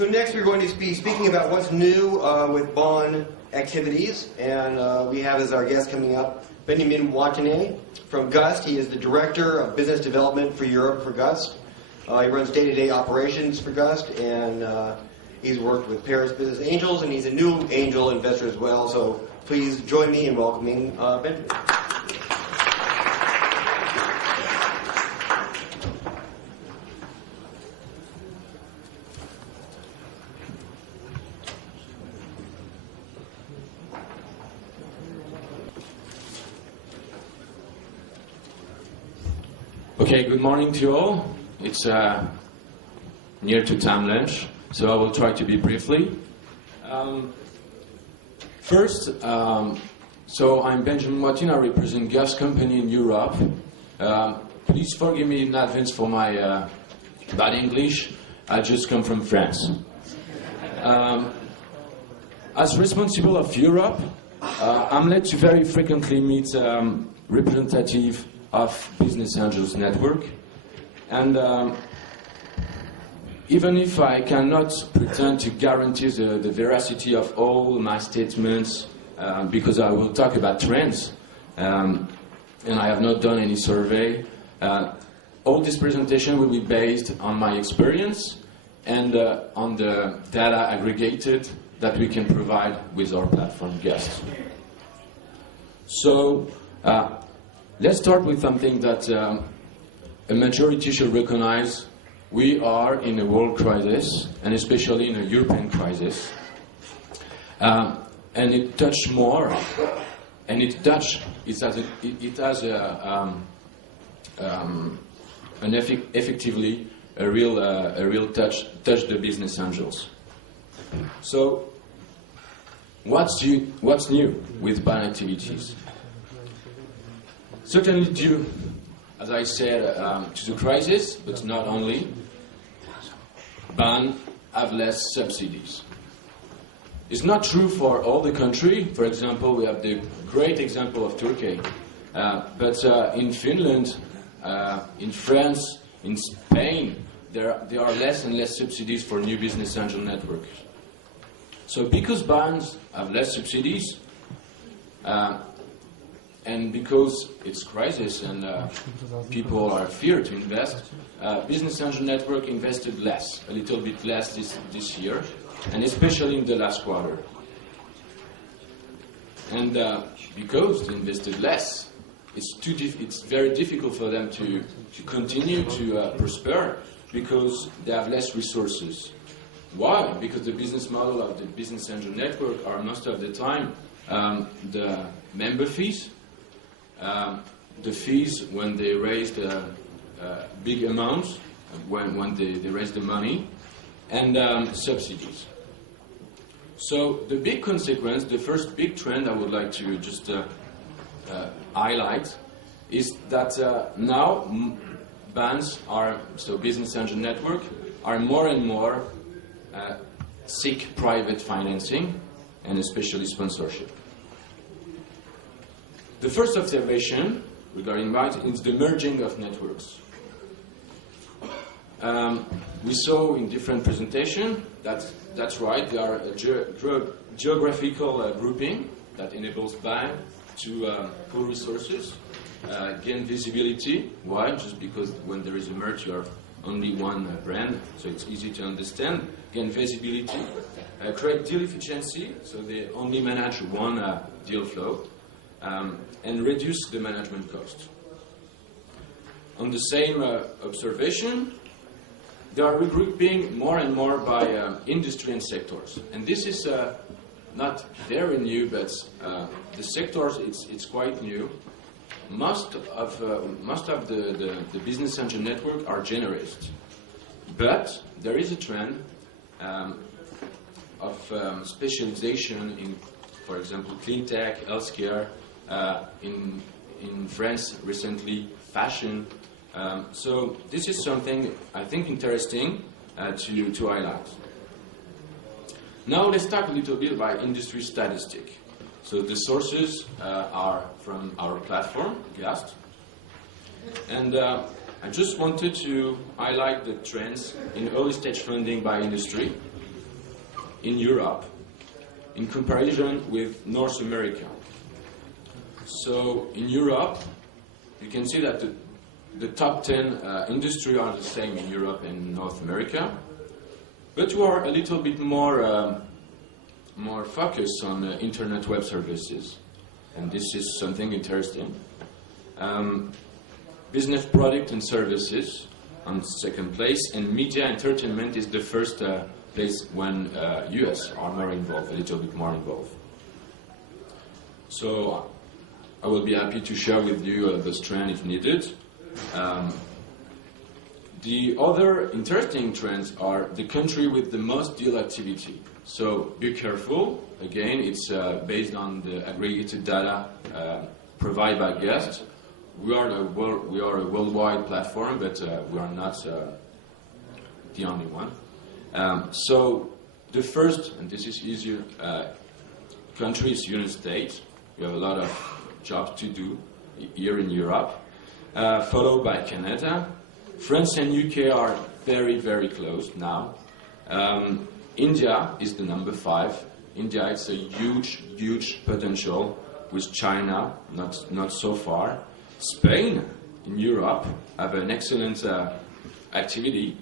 So next we're going to be speaking about what's new with Bonn activities, and we have as our guest coming up Benjamin Wattinne from Gust. He is the Director of Business Development for Europe for Gust. He runs day-to-day operations for Gust, and he's worked with Paris Business Angels, and he's a new angel investor as well. So please join me in welcoming Benjamin. Okay, good morning to you all. It's near to time lunch, so I will try to be briefly. First, so I'm Benjamin Wattinne. I represent Gust company in Europe. Please forgive me in advance for my bad English. I just come from France. As responsible of Europe, I'm led to very frequently meet representatives of Business Angels Network, and even if I cannot pretend to guarantee the veracity of all my statements, because I will talk about trends, and I have not done any survey, all this presentation will be based on my experience and on the data aggregated that we can provide with our platform Gust. So, let's start with something that a majority should recognize. We are in a world crisis, and especially in a European crisis. And it touched more, and it has effectively a real touch the business angels. So, what's new with Bonn activities? Certainly due, as I said, to the crisis, but not only, Bonn have less subsidies. It's not true for all the country. For example, we have the great example of Turkey. But in Finland, in France, in Spain, there are less and less subsidies for new business angel networks. So because bonds have less subsidies, and because it's crisis and people are feared to invest, Business Angel Network invested less, a little bit less this year, and especially in the last quarter. And because they invested less, it's very difficult for them to continue to prosper because they have less resources. Why? Because the business model of the Business Angel Network are most of the time the member fees, the fees when they raised big amounts, when they raised the money, and subsidies. So the big consequence, the first big trend I would like to just highlight, is that now banks so Business Angel Network, are more and more seek private financing, and especially sponsorship. The first observation regarding banks is the merging of networks. We saw in different presentations that's right. They are a geographical grouping that enables banks to pool resources, gain visibility. Why? Just because when there is a merge, you are only one brand, so it's easy to understand. Gain visibility, create deal efficiency, so they only manage one deal flow. And reduce the management cost. On the same observation, they are regrouping more and more by industry and sectors. And this is not very new, but the sectors, it's quite new. Most of the Business Angel Network are generalists. But there is a trend of specialization in, for example, clean tech, healthcare, in France recently, fashion. So this is something I think interesting to highlight. Now let's talk a little bit about industry statistic. So the sources are from our platform, Gust. And I just wanted to highlight the trends in early stage funding by industry. in Europe in comparison with North America. So in Europe, you can see that the top 10 industries are the same in Europe and North America, but we are a little bit more focused on internet web services, and this is something interesting. Business product and services on second place, and media entertainment is the first place when US are more involved, a little bit more involved. So I will be happy to share with you this trend if needed. The other interesting trends are the country with the most deal activity. So be careful. Again, it's based on the aggregated data provided by Gust. We are a worldwide platform, but we are not the only one. So the first, and this is easier, country is United States. We have a lot of jobs to do here in Europe, followed by Canada. France and UK are very, very close now. India is the number 5. India is a huge, huge potential with China, not so far. Spain in Europe have an excellent activity.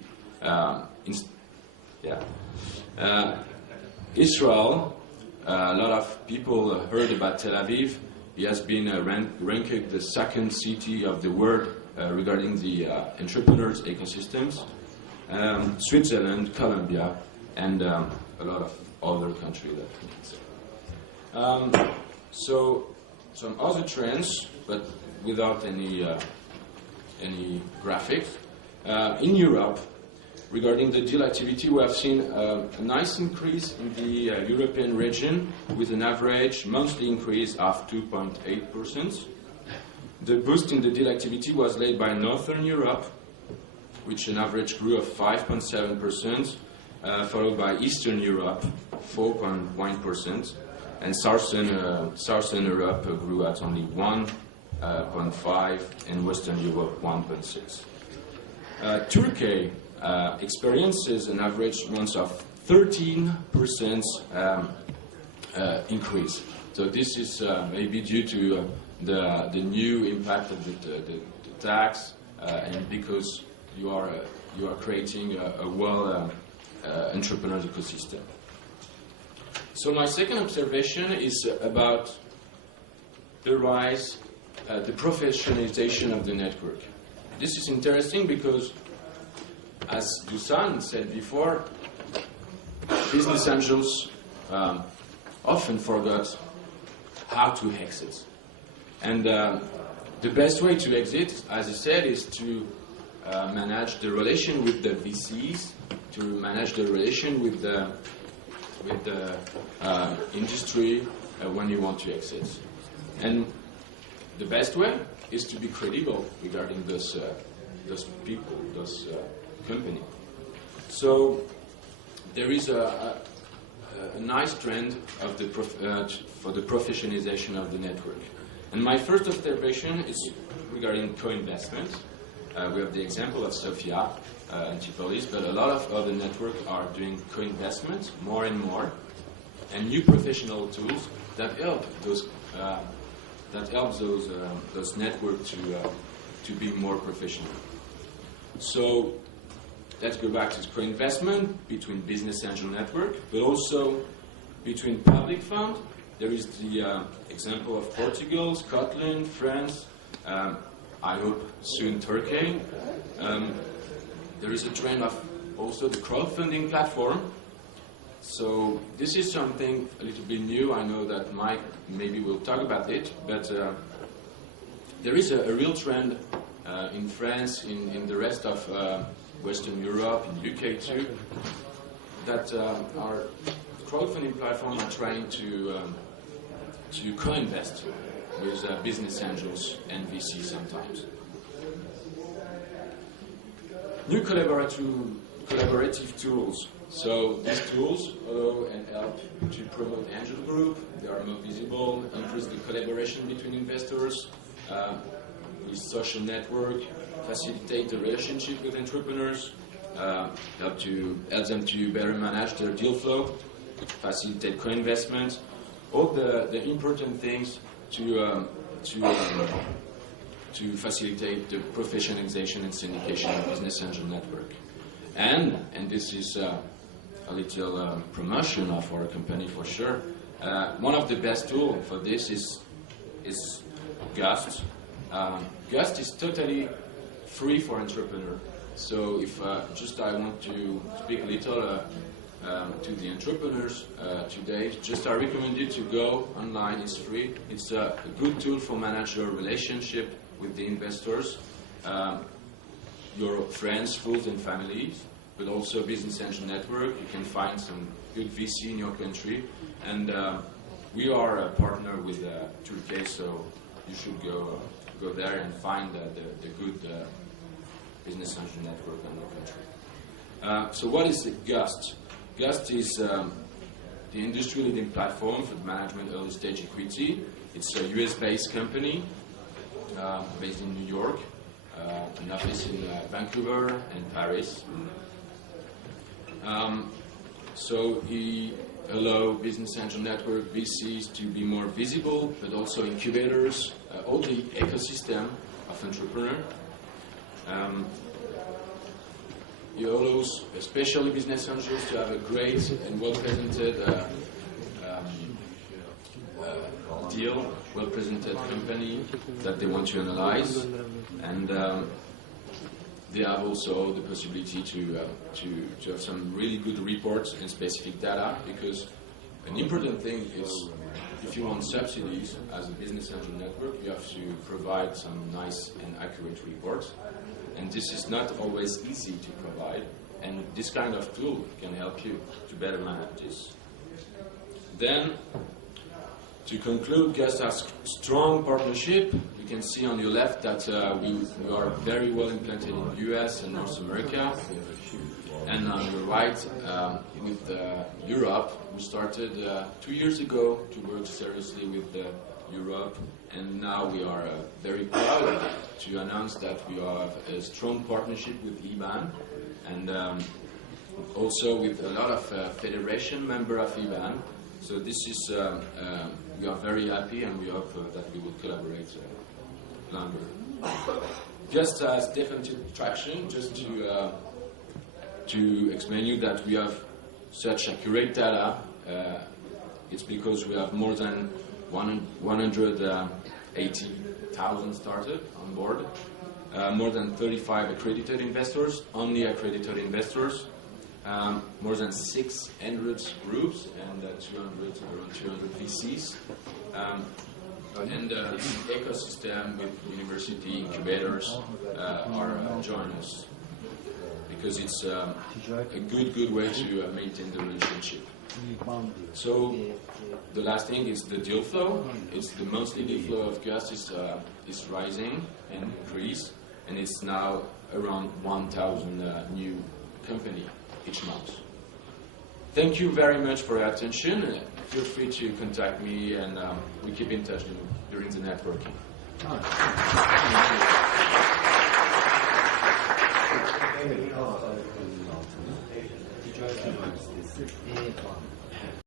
Israel, a lot of people heard about Tel Aviv. He has been ranked the second city of the world regarding the entrepreneurs ecosystems. Switzerland, Colombia, and a lot of other countries that we can say. So some other trends, but without any graphics. In Europe, regarding the deal activity, we have seen a nice increase in the European region with an average monthly increase of 2.8%. The boost in the deal activity was led by Northern Europe, which an average grew of 5.7%, followed by Eastern Europe, 4.1%, and Southern Europe grew at only 1.5%, and Western Europe 1.6%. Turkey experiences an average month of 13% increase. So this is maybe due to the new impact of the tax, and because you are creating a well entrepreneur ecosystem. So my second observation is about the rise, the professionalization of the network. This is interesting because, as Dusan said before, business angels often forgot how to exit. And the best way to exit, as he said, is to manage the relation with the VCs, to manage the relation with the industry when you want to exit. And the best way is to be credible regarding those people, those company. So there is a nice trend of for the professionalization of the network. And my first observation is regarding co-investment. We have the example of Sofia and Antipolis, but a lot of other networks are doing co-investment more and more, and new professional tools that help those networks to be more professional. So let's go back to co-investment between business angel network, but also between public fund. There is the example of Portugal, Scotland, France, I hope soon Turkey. There is a trend of also the crowdfunding platform. So this is something a little bit new. I know that Mike maybe will talk about it, but there is a real trend in France, in the rest of Western Europe, in UK too, that our crowdfunding platforms are trying to co-invest with business angels and VC sometimes. New collaborative tools. So these tools allow and help to promote angel group. They are more visible, increase the collaboration between investors, with social network, facilitate the relationship with entrepreneurs, help them to better manage their deal flow. facilitate co-investment, all the important things to facilitate the professionalization and syndication of business angel network. And this is a little promotion of our company for sure. One of the best tools for this is Gust. Gust is totally free for entrepreneur. So if just I want to speak a little to the entrepreneurs today, just I recommend you to go online. It's free. It's a good tool for manage your relationship with the investors, your friends, fools, and families, but also business angel network. You can find some good VC in your country, and we are a partner with Turkey, so you should go there and find the good business angel network in your country. So what is Gust? Gust is the industry-leading platform for the management early-stage equity. It's a US-based company based in New York, an office in Vancouver and Paris. So he allows business angel network VCs to be more visible, but also incubators, all the ecosystem of entrepreneurs. He allows especially business angels to have a great and well-presented deal, well-presented company that they want to analyze, and they have also the possibility to have some really good reports and specific data, because an important thing is if you want subsidies as a business angel network, you have to provide some nice and accurate reports. And this is not always easy to provide, and this kind of tool can help you to better manage this. Then, to conclude, Gust has strong partnership. You can see on your left that we are very well implanted in the US and North America. And on your right, with Europe, we started 2 years ago to work seriously with Europe, and now we are very proud to announce that we have a strong partnership with IBAN, and also with a lot of federation member of IBAN. So this is, we are very happy, and we hope that we will collaborate longer. Just as definitive traction, just to explain you that we have such accurate data, it's because we have more than 180,000 startups on board, more than 35 accredited investors, only accredited investors, more than 600 groups, and around 200 VCs, and the ecosystem with university incubators are joining us, because it's a good way to maintain the relationship. So the last thing is the deal flow. It's the monthly deal flow of Gust is rising and increase, and it's now around 1,000 new company each month. Thank you very much for your attention. Feel free to contact me, and we keep in touch during the networking.